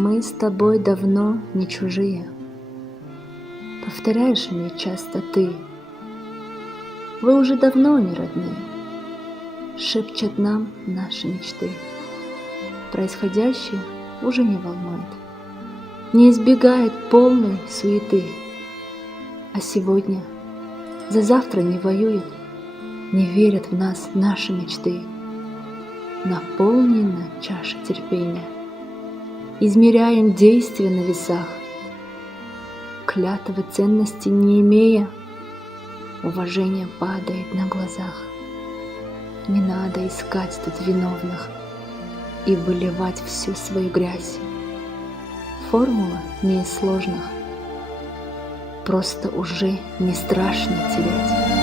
Мы с тобой давно не чужие. Повторяешь мне часто ты. Вы уже давно не родные. Шепчут нам наши мечты. Происходящее уже не волнует, не избегает полной суеты. А сегодня за завтра не воюет, не верят в нас наши мечты. Наполнена чаша терпения, измеряем действия на весах. Клятвы ценности не имея, уважение падает на глазах. Не надо искать тут виновных и выливать всю свою грязь. Формула не из сложных, просто уже не страшно терять.